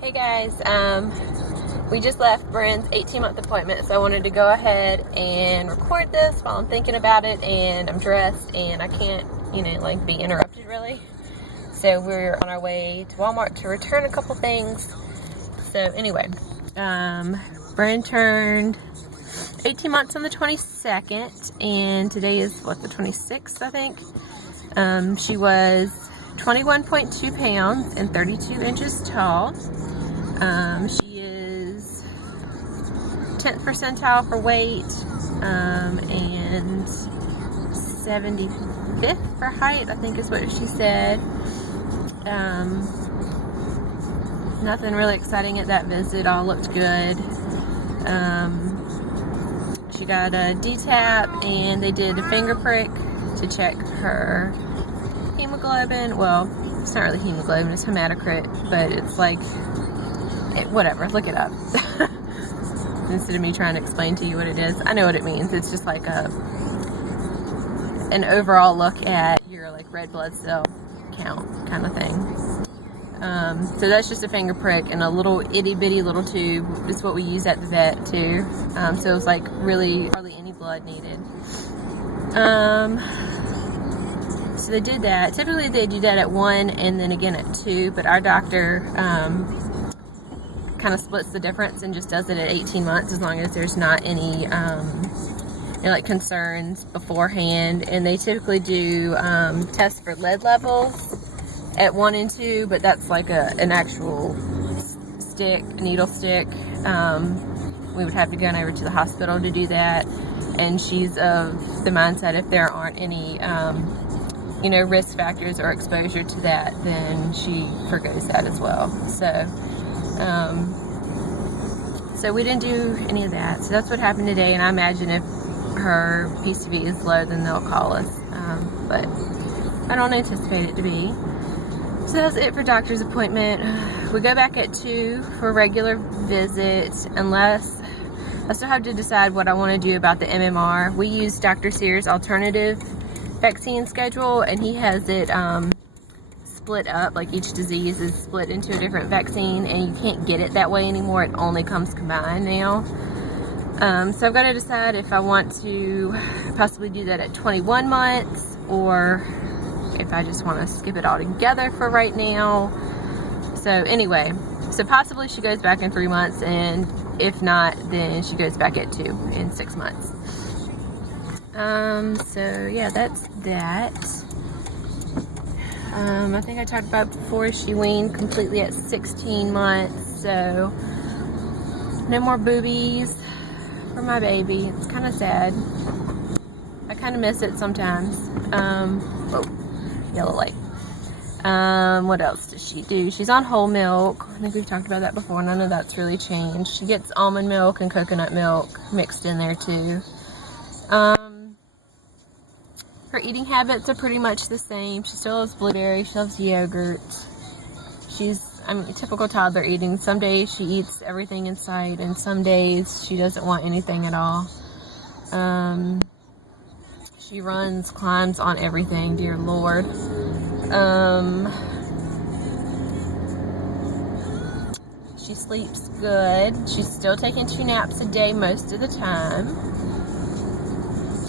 Hey guys, we just left Bryn's 18-month appointment, so I wanted to go ahead and record this while I'm thinking about it, and I'm dressed and I can't, be interrupted really. So we're on our way to Walmart to return a couple things. So anyway, Bryn turned 18 months on the 22nd, and today is the 26th, I think. She was 21.2 pounds and 32 inches tall. She is 10th percentile for weight, and 75th for height, I think is what she said. Nothing really exciting at that visit, all looked good. She got a D-tap and they did a finger prick to check her hemoglobin. Well, it's not really hemoglobin, it's hematocrit, but it's like, whatever, look it up. Instead of me trying to explain to you what it is, I know what it means. It's just like an overall look at your red blood cell count kind of thing. So that's just a finger prick and a little itty bitty little tube. It's what we use at the vet too. So it was really hardly any blood needed. So they did that. Typically they do that at 1 and then again at 2, but our doctor kind of splits the difference and just does it at 18 months as long as there's not any concerns beforehand. And they typically do tests for lead levels at 1 and 2, but that's like an actual needle stick. We would have to go over to the hospital to do that, and she's of the mindset if there aren't any risk factors or exposure to that, then she forgoes that as well. So we didn't do any of that. So that's what happened today, and I imagine if her PCV is low, then they'll call us, but I don't anticipate it to be. So that's it for doctor's appointment. We go back at 2 for regular visits, unless I still have to decide what I want to do about the MMR. We use Dr. Sears' alternative vaccine schedule, and he has it split up, like each disease is split into a different vaccine, and you can't get it that way anymore. It only comes combined now. So I've got to decide if I want to possibly do that at 21 months or if I just want to skip it all together for right now. So anyway, so possibly she goes back in 3 months, and if not, then she goes back at 2 in 6 months. So yeah, that's that. I think I talked about before, she weaned completely at 16 months, so no more boobies for my baby. It's kind of sad. I kind of miss it sometimes. Yellow light. What else does she do? She's on whole milk. I think we've talked about that before. None of that's really changed. She gets almond milk and coconut milk mixed in there too. Her eating habits are pretty much the same. She still loves blueberry. She loves yogurt. She's, typical toddler eating. Some days she eats everything in sight, and some days she doesn't want anything at all. She runs, climbs on everything, dear Lord. She sleeps good. She's still taking 2 naps a day most of the time.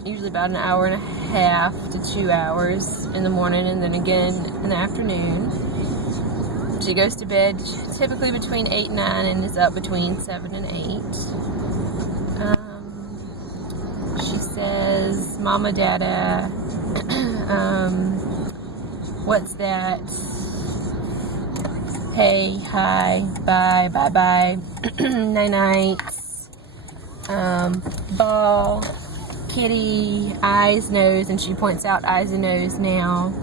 Usually about an hour and a half to 2 hours in the morning, and then again in the afternoon. She goes to bed typically between 8 and 9 and is up between 7 and 8. She says, Mama, Dada, what's that? Hey, hi, bye, bye-bye, night-night, ball, kitty, eyes, nose, and she points out eyes and nose now.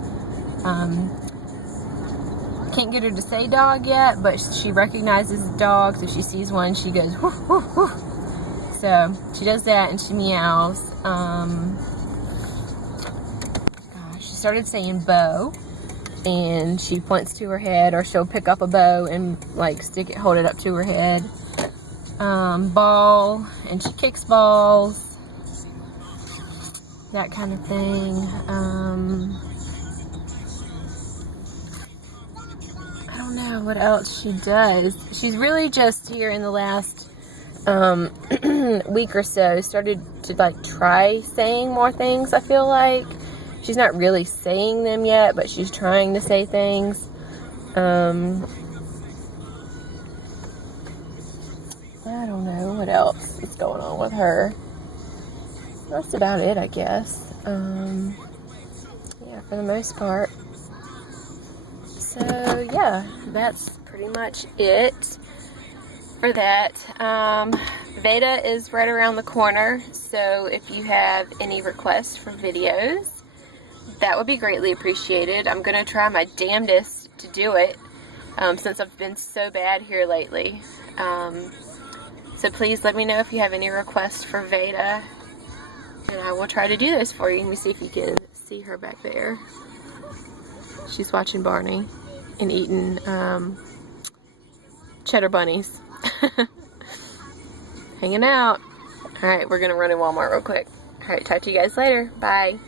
Can't get her to say dog yet, but she recognizes dogs. If she sees one, she goes, whoo, whoo, whoo. So she does that, and she meows. She started saying bow, and she points to her head, or she'll pick up a bow and hold it up to her head. Ball, and she kicks balls, that kind of thing. I don't don't know what else she does. She's really just here in the last week or so started to like try saying more things. I feel like she's not really saying them yet, but she's trying to say things. I don't know what else is going on with her. That's about it, I guess. Yeah, for the most part. So yeah, that's pretty much it for that. Veda is right around the corner, so if you have any requests for videos, that would be greatly appreciated. I'm going to try my damnedest to do it, since I've been so bad here lately. So please let me know if you have any requests for Veda, and I will try to do those for you. Let me see if you can see her back there. She's watching Barney and eating cheddar bunnies. Hanging out. Alright, we're going to run to Walmart real quick. Alright, talk to you guys later. Bye.